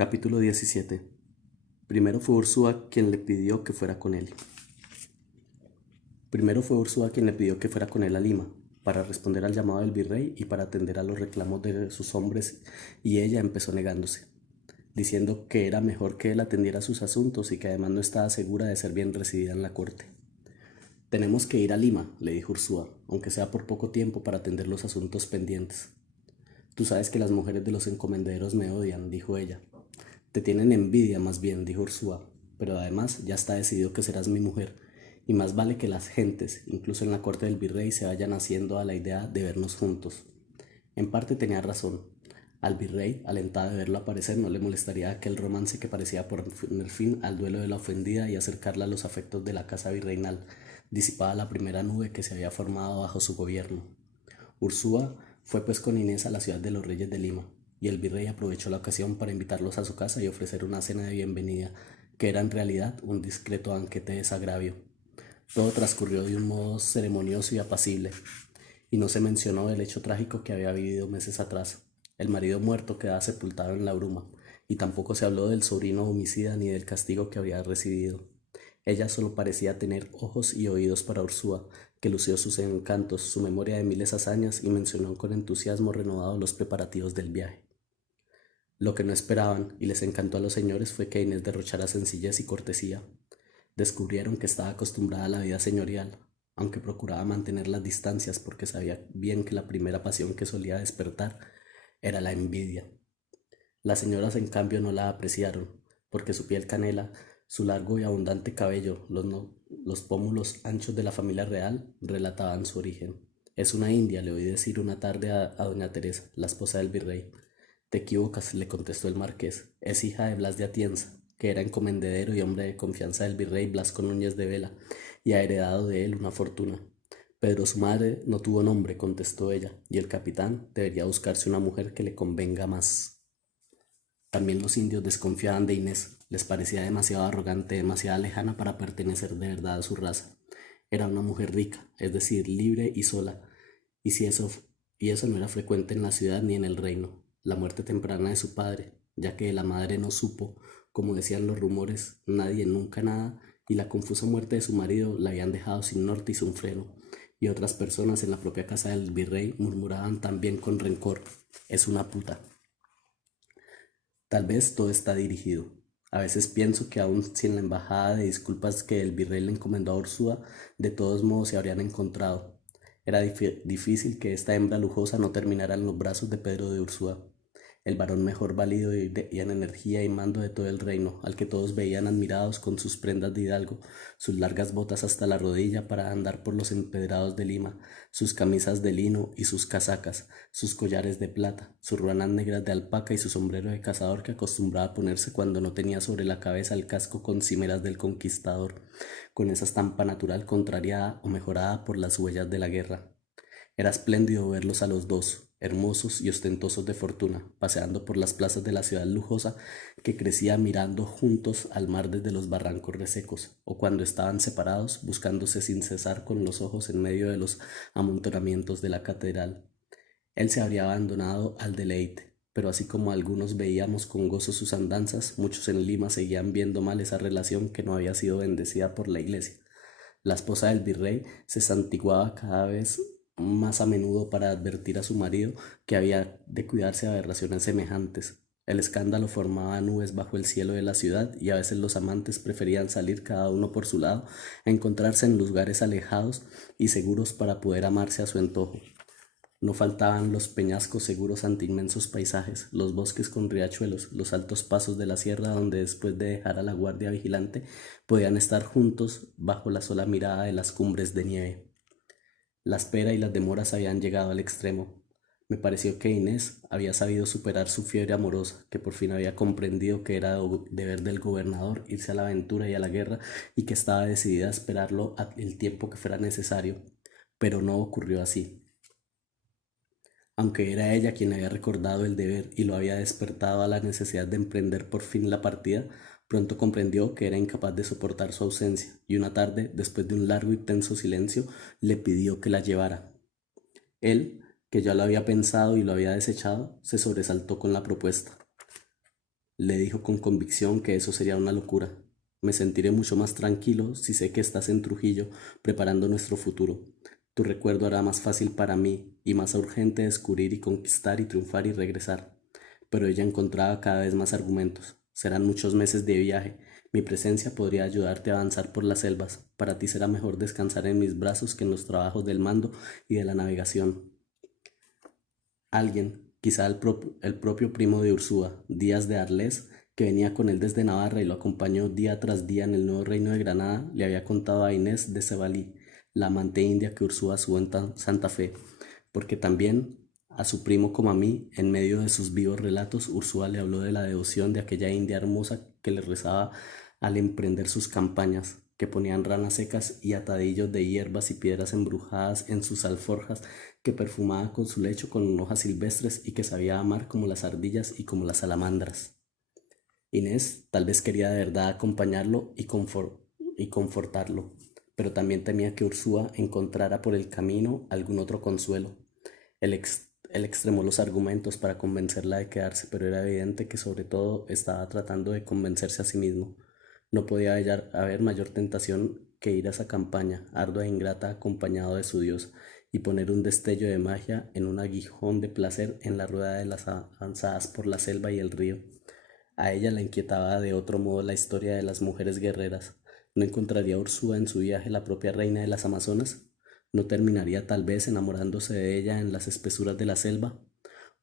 Capítulo 17. Primero fue Ursúa quien le pidió que fuera con él. Primero fue Ursúa quien le pidió que fuera con él a Lima, para responder al llamado del virrey y para atender a los reclamos de sus hombres, y ella empezó negándose, diciendo que era mejor que él atendiera sus asuntos y que además no estaba segura de ser bien recibida en la corte. Tenemos que ir a Lima, le dijo Ursúa, aunque sea por poco tiempo para atender los asuntos pendientes. Tú sabes que las mujeres de los encomenderos me odian, dijo ella. Te tienen envidia más bien, dijo Ursúa, pero además ya está decidido que serás mi mujer, y más vale que las gentes, incluso en la corte del virrey, se vayan haciendo a la idea de vernos juntos. En parte tenía razón. Al virrey, alentada de verlo aparecer, no le molestaría aquel romance que parecía poner fin al duelo de la ofendida y acercarla a los afectos de la casa virreinal, disipada la primera nube que se había formado bajo su gobierno. Ursúa fue pues con Inés a la ciudad de los Reyes de Lima, y el virrey aprovechó la ocasión para invitarlos a su casa y ofrecer una cena de bienvenida, que era en realidad un discreto banquete de desagravio. Todo transcurrió de un modo ceremonioso y apacible, y no se mencionó el hecho trágico que había vivido meses atrás. El marido muerto quedaba sepultado en la bruma, y tampoco se habló del sobrino homicida ni del castigo que había recibido. Ella solo parecía tener ojos y oídos para Ursúa, que lució sus encantos, su memoria de miles hazañas y mencionó con entusiasmo renovado los preparativos del viaje. Lo que no esperaban y les encantó a los señores fue que Inés derrochara sencillez y cortesía. Descubrieron que estaba acostumbrada a la vida señorial, aunque procuraba mantener las distancias porque sabía bien que la primera pasión que solía despertar era la envidia. Las señoras en cambio no la apreciaron, porque su piel canela, su largo y abundante cabello, los pómulos anchos de la familia real relataban su origen. Es una india, le oí decir una tarde a doña Teresa, la esposa del virrey. Te equivocas, le contestó el marqués. Es hija de Blas de Atienza, que era encomendero y hombre de confianza del virrey Blasco Núñez de Vela, y ha heredado de él una fortuna. Pero su madre no tuvo nombre, contestó ella, y el capitán debería buscarse una mujer que le convenga más. También los indios desconfiaban de Inés, les parecía demasiado arrogante, demasiado lejana para pertenecer de verdad a su raza. Era una mujer rica, es decir, libre y sola, y si eso, y eso no era frecuente en la ciudad ni en el reino. La muerte temprana de su padre, ya que de la madre no supo, como decían los rumores, nadie nunca nada, y la confusa muerte de su marido la habían dejado sin norte y sin freno, y otras personas en la propia casa del virrey murmuraban también con rencor: es una puta. Tal vez todo está dirigido. A veces pienso que aun sin la embajada de disculpas que el virrey le encomendó a Ursúa, de todos modos se habrían encontrado. Era difícil que esta hembra lujosa no terminara en los brazos de Pedro de Ursúa, el varón mejor válido y en energía y mando de todo el reino, al que todos veían admirados con sus prendas de hidalgo, sus largas botas hasta la rodilla para andar por los empedrados de Lima, sus camisas de lino y sus casacas, sus collares de plata, sus ruanas negras de alpaca y su sombrero de cazador que acostumbraba a ponerse cuando no tenía sobre la cabeza el casco con cimeras del conquistador, con esa estampa natural contrariada o mejorada por las huellas de la guerra. Era espléndido verlos a los dos, hermosos y ostentosos de fortuna, paseando por las plazas de la ciudad lujosa que crecía mirando juntos al mar desde los barrancos resecos, o cuando estaban separados, buscándose sin cesar con los ojos en medio de los amontonamientos de la catedral. Él se habría abandonado al deleite, pero así como algunos veíamos con gozo sus andanzas, muchos en Lima seguían viendo mal esa relación que no había sido bendecida por la iglesia. La esposa del virrey se santiguaba cada vez más a menudo para advertir a su marido que había de cuidarse de aberraciones semejantes. El escándalo formaba nubes bajo el cielo de la ciudad y a veces los amantes preferían salir cada uno por su lado, a encontrarse en lugares alejados y seguros para poder amarse a su antojo. No faltaban los peñascos seguros ante inmensos paisajes, los bosques con riachuelos, los altos pasos de la sierra donde después de dejar a la guardia vigilante podían estar juntos bajo la sola mirada de las cumbres de nieve. La espera y las demoras habían llegado al extremo. Me pareció que Inés había sabido superar su fiebre amorosa, que por fin había comprendido que era deber del gobernador irse a la aventura y a la guerra y que estaba decidida a esperarlo el tiempo que fuera necesario. Pero no ocurrió así. Aunque era ella quien había recordado el deber y lo había despertado a la necesidad de emprender por fin la partida, pronto comprendió que era incapaz de soportar su ausencia, y una tarde, después de un largo y tenso silencio, le pidió que la llevara. Él, que ya lo había pensado y lo había desechado, se sobresaltó con la propuesta. Le dijo con convicción que eso sería una locura. Me sentiré mucho más tranquilo si sé que estás en Trujillo preparando nuestro futuro. Tu recuerdo hará más fácil para mí y más urgente descubrir y conquistar y triunfar y regresar. Pero ella encontraba cada vez más argumentos. Serán muchos meses de viaje. Mi presencia podría ayudarte a avanzar por las selvas. Para ti será mejor descansar en mis brazos que en los trabajos del mando y de la navegación. Alguien, quizá el propio primo de Ursúa, Díaz de Arles, que venía con él desde Navarra y lo acompañó día tras día en el nuevo reino de Granada, le había contado a Inés de Cebalí, la amante india que Ursúa subo en Santa Fe, porque también a su primo como a mí, en medio de sus vivos relatos, Ursúa le habló de la devoción de aquella india hermosa que le rezaba al emprender sus campañas, que ponían ranas secas y atadillos de hierbas y piedras embrujadas en sus alforjas, que perfumaba con su lecho con hojas silvestres y que sabía amar como las ardillas y como las salamandras. Inés tal vez quería de verdad acompañarlo y confortarlo, pero también temía que Ursúa encontrara por el camino algún otro consuelo. Él extremó los argumentos para convencerla de quedarse, pero era evidente que sobre todo estaba tratando de convencerse a sí mismo. No podía haber mayor tentación que ir a esa campaña, ardua e ingrata, acompañado de su Dios, y poner un destello de magia en un aguijón de placer en la rueda de las avanzadas por la selva y el río. A ella la inquietaba de otro modo la historia de las mujeres guerreras. ¿No encontraría Ursúa en su viaje la propia reina de las Amazonas? ¿No terminaría tal vez enamorándose de ella en las espesuras de la selva?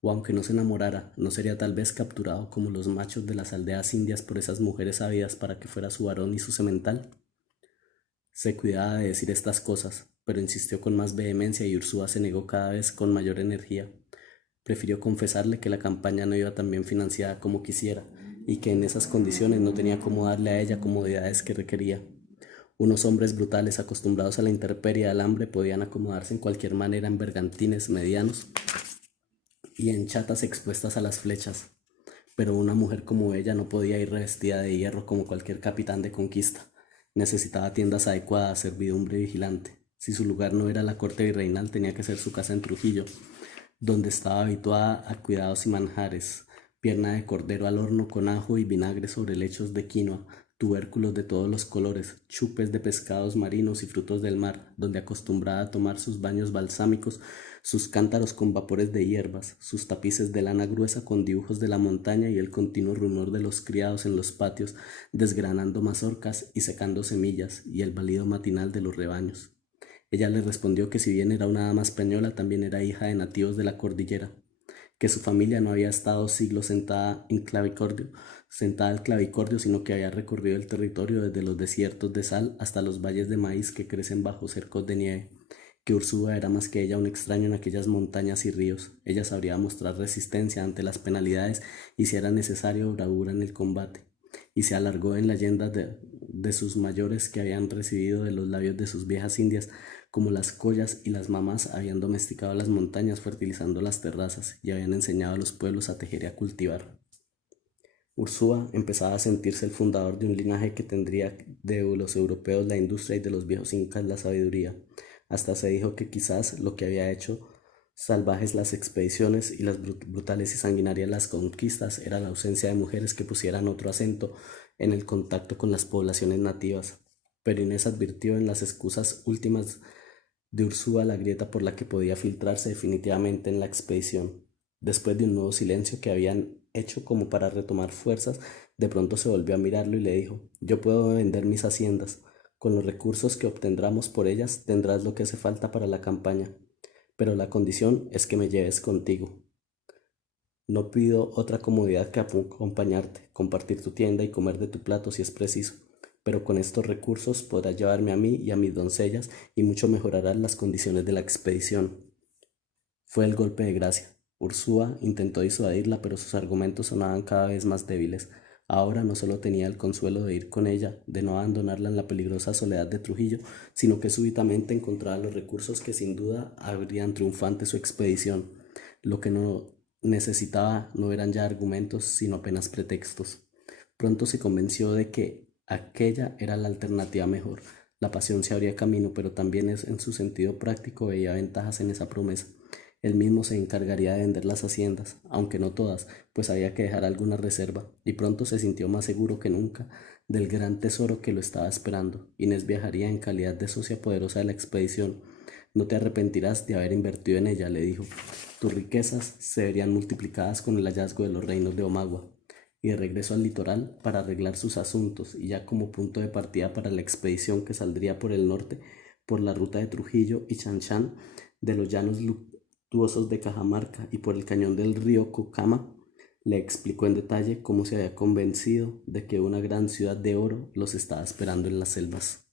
O aunque no se enamorara, ¿no sería tal vez capturado como los machos de las aldeas indias por esas mujeres ávidas para que fuera su varón y su semental? Se cuidaba de decir estas cosas, pero insistió con más vehemencia y Ursúa se negó cada vez con mayor energía. Prefirió confesarle que la campaña no iba tan bien financiada como quisiera y que en esas condiciones no tenía cómo darle a ella comodidades que requería. Unos hombres brutales acostumbrados a la intemperie y al hambre podían acomodarse en cualquier manera en bergantines medianos y en chatas expuestas a las flechas, pero una mujer como ella no podía ir revestida de hierro como cualquier capitán de conquista. Necesitaba tiendas adecuadas, servidumbre vigilante. Si su lugar no era la corte virreinal, tenía que ser su casa en Trujillo, donde estaba habituada a cuidados y manjares, pierna de cordero al horno con ajo y vinagre sobre lechos de quinoa, tubérculos de todos los colores, chupes de pescados marinos y frutos del mar, donde acostumbraba a tomar sus baños balsámicos, sus cántaros con vapores de hierbas, sus tapices de lana gruesa con dibujos de la montaña y el continuo rumor de los criados en los patios, desgranando mazorcas y secando semillas, y el balido matinal de los rebaños. Ella le respondió que si bien era una dama española, también era hija de nativos de la cordillera, que su familia no había estado siglos sentada al clavicordio, sino que había recorrido el territorio desde los desiertos de sal hasta los valles de maíz que crecen bajo cercos de nieve, que Ursúa era más que ella un extraño en aquellas montañas y ríos. Ella sabría mostrar resistencia ante las penalidades y si era necesario bravura en el combate. Y se alargó en leyendas de sus mayores que habían recibido de los labios de sus viejas indias como las collas y las mamás habían domesticado las montañas fertilizando las terrazas y habían enseñado a los pueblos a tejer y a cultivar. Ursúa empezaba a sentirse el fundador de un linaje que tendría de los europeos la industria y de los viejos incas la sabiduría. Hasta se dijo que quizás lo que había hecho salvajes las expediciones y las brutales y sanguinarias las conquistas era la ausencia de mujeres que pusieran otro acento en el contacto con las poblaciones nativas. Pero Inés advirtió en las excusas últimas de Ursúa la grieta por la que podía filtrarse definitivamente en la expedición. Después de un nuevo silencio que habían hecho como para retomar fuerzas, de pronto se volvió a mirarlo y le dijo: «Yo puedo vender mis haciendas. Con los recursos que obtendrás por ellas tendrás lo que hace falta para la campaña. Pero la condición es que me lleves contigo. No pido otra comodidad que acompañarte, compartir tu tienda y comer de tu plato si es preciso, pero con estos recursos podrás llevarme a mí y a mis doncellas y mucho mejorarán las condiciones de la expedición». Fue el golpe de gracia. Ursúa intentó disuadirla, pero sus argumentos sonaban cada vez más débiles. Ahora no solo tenía el consuelo de ir con ella, de no abandonarla en la peligrosa soledad de Trujillo, sino que súbitamente encontraba los recursos que sin duda habrían triunfante su expedición. Lo que no necesitaba no eran ya argumentos, sino apenas pretextos. Pronto se convenció de que aquella era la alternativa mejor. La pasión se abría camino, pero también en su sentido práctico veía ventajas en esa promesa. Él mismo se encargaría de vender las haciendas, aunque no todas, pues había que dejar alguna reserva, y pronto se sintió más seguro que nunca del gran tesoro que lo estaba esperando. Inés viajaría en calidad de socia poderosa de la expedición. No te arrepentirás de haber invertido en ella, le dijo. Tus riquezas se verían multiplicadas con el hallazgo de los reinos de Omagua y de regreso al litoral para arreglar sus asuntos y ya como punto de partida para la expedición que saldría por el norte por la ruta de Trujillo y Chanchan de los llanos luctuosos de Cajamarca y por el cañón del río Cocama, le explicó en detalle cómo se había convencido de que una gran ciudad de oro los estaba esperando en las selvas.